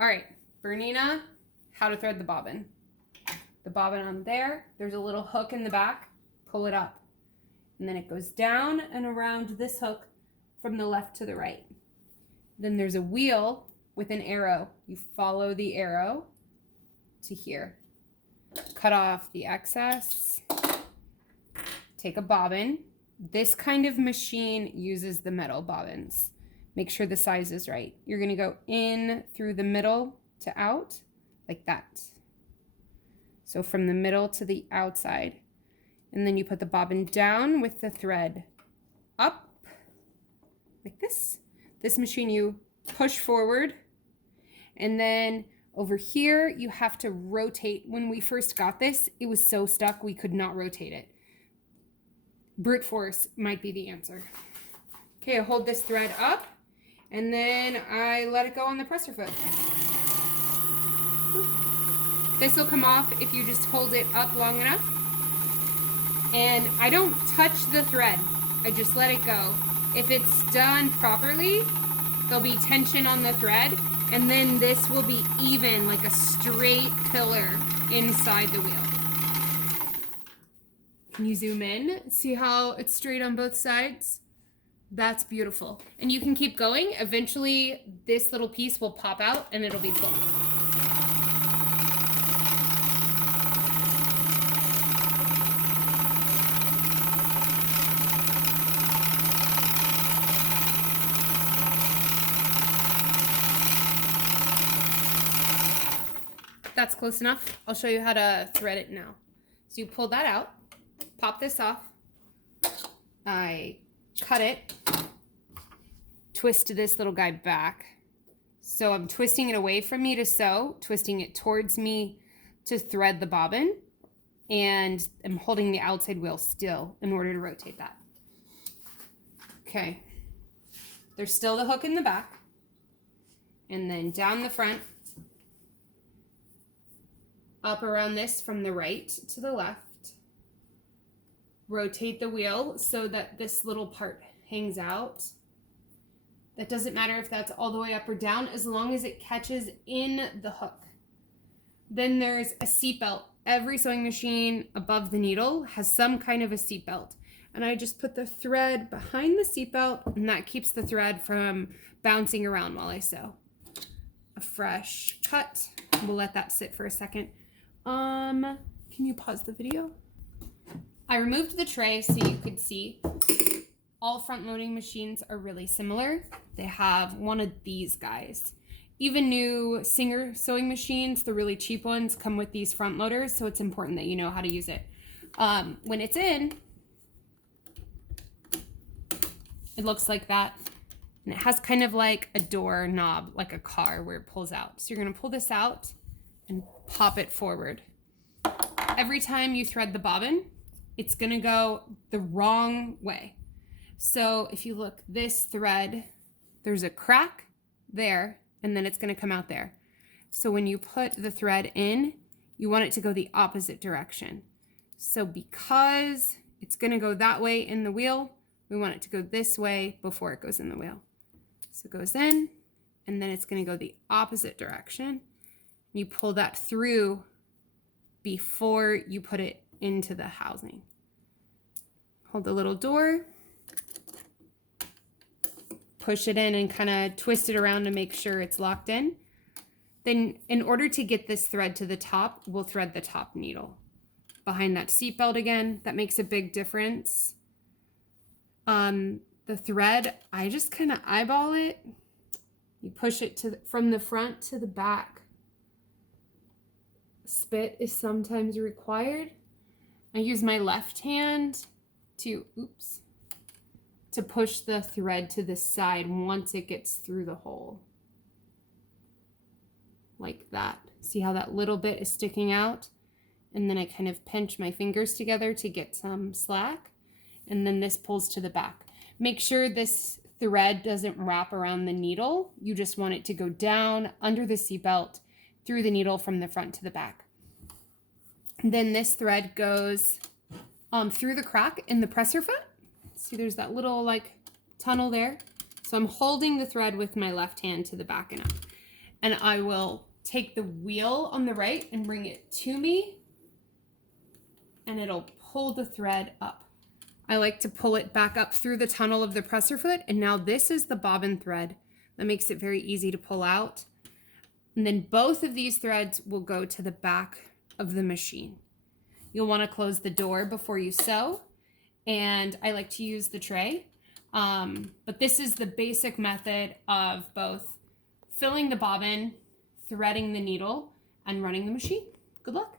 All right, Bernina, how to thread the bobbin. The bobbin on there, there's a little hook in the back, pull it up. And then it goes down and around this hook from the left to the right. Then there's a wheel with an arrow. You follow the arrow to here. Cut off the excess. Take a bobbin. This kind of machine uses the metal bobbins. Make sure the size is right. You're gonna go in through the middle to out, like that. So from the middle to the outside. And then you put the bobbin down with the thread up, like this. This machine you push forward. And then over here, you have to rotate. When we first got this, it was so stuck we could not rotate it. Brute force might be the answer. Okay, I hold this thread up, and then I let it go on the presser foot. This will come off if you just hold it up long enough. And I don't touch the thread. I just let it go. If it's done properly, there'll be tension on the thread, and then this will be even, like a straight pillar inside the wheel. Can you zoom in? See how it's straight on both sides? That's beautiful. And you can keep going. Eventually, this little piece will pop out and it'll be full. That's close enough. I'll show you how to thread it now. So you pull that out, pop this off. I cut it, twist this little guy back. So I'm twisting it away from me to sew, twisting it towards me to thread the bobbin, and I'm holding the outside wheel still in order to rotate that. Okay. There's still the hook in the back, and then down the front, up around this from the right to the left. Rotate the wheel so that this little part hangs out. That doesn't matter if that's all the way up or down, as long as it catches in the hook. Then there's a seat belt. Every sewing machine above the needle has some kind of a seat belt. And I just put the thread behind the seat belt, and that keeps the thread from bouncing around while I sew. A fresh cut. We'll let that sit for a second. Can you pause the video? I removed the tray so you could see. All front loading machines are really similar. They have one of these guys. Even new Singer sewing machines, the really cheap ones, come with these front loaders, so it's important that you know how to use it. When it's in, it looks like that. And it has kind of like a door knob, like a car, where it pulls out. So you're gonna pull this out and pop it forward. Every time you thread the bobbin, it's gonna go the wrong way. So if you look, this thread, there's a crack there, and then it's gonna come out there. So when you put the thread in, you want it to go the opposite direction. So because it's gonna go that way in the wheel, we want it to go this way before it goes in the wheel. So it goes in, and then it's gonna go the opposite direction. You pull that through before you put it into the housing. Hold the little door, push it in and kind of twist it around to make sure it's locked in. Then in order to get this thread to the top, we'll thread the top needle. Behind that seatbelt again, that makes a big difference. The thread, I just kind of eyeball it. You push it from the front to the back. Spit is sometimes required. I use my left hand to push the thread to the side once it gets through the hole. Like that. See how that little bit is sticking out? And then I kind of pinch my fingers together to get some slack. And then this pulls to the back. Make sure this thread doesn't wrap around the needle. You just want it to go down under the seatbelt through the needle from the front to the back. And then this thread goes through the crack in the presser foot. See, there's that little like tunnel there. So I'm holding the thread with my left hand to the back and up. and I will take the wheel on the right and bring it to me, and it'll pull the thread up. I like to pull it back up through the tunnel of the presser foot, and now this is the bobbin thread. That makes it very easy to pull out. And then both of these threads will go to the back of the machine. You'll want to close the door before you sew, and I like to use the tray. But this is the basic method of both filling the bobbin, threading the needle, and running the machine. Good luck.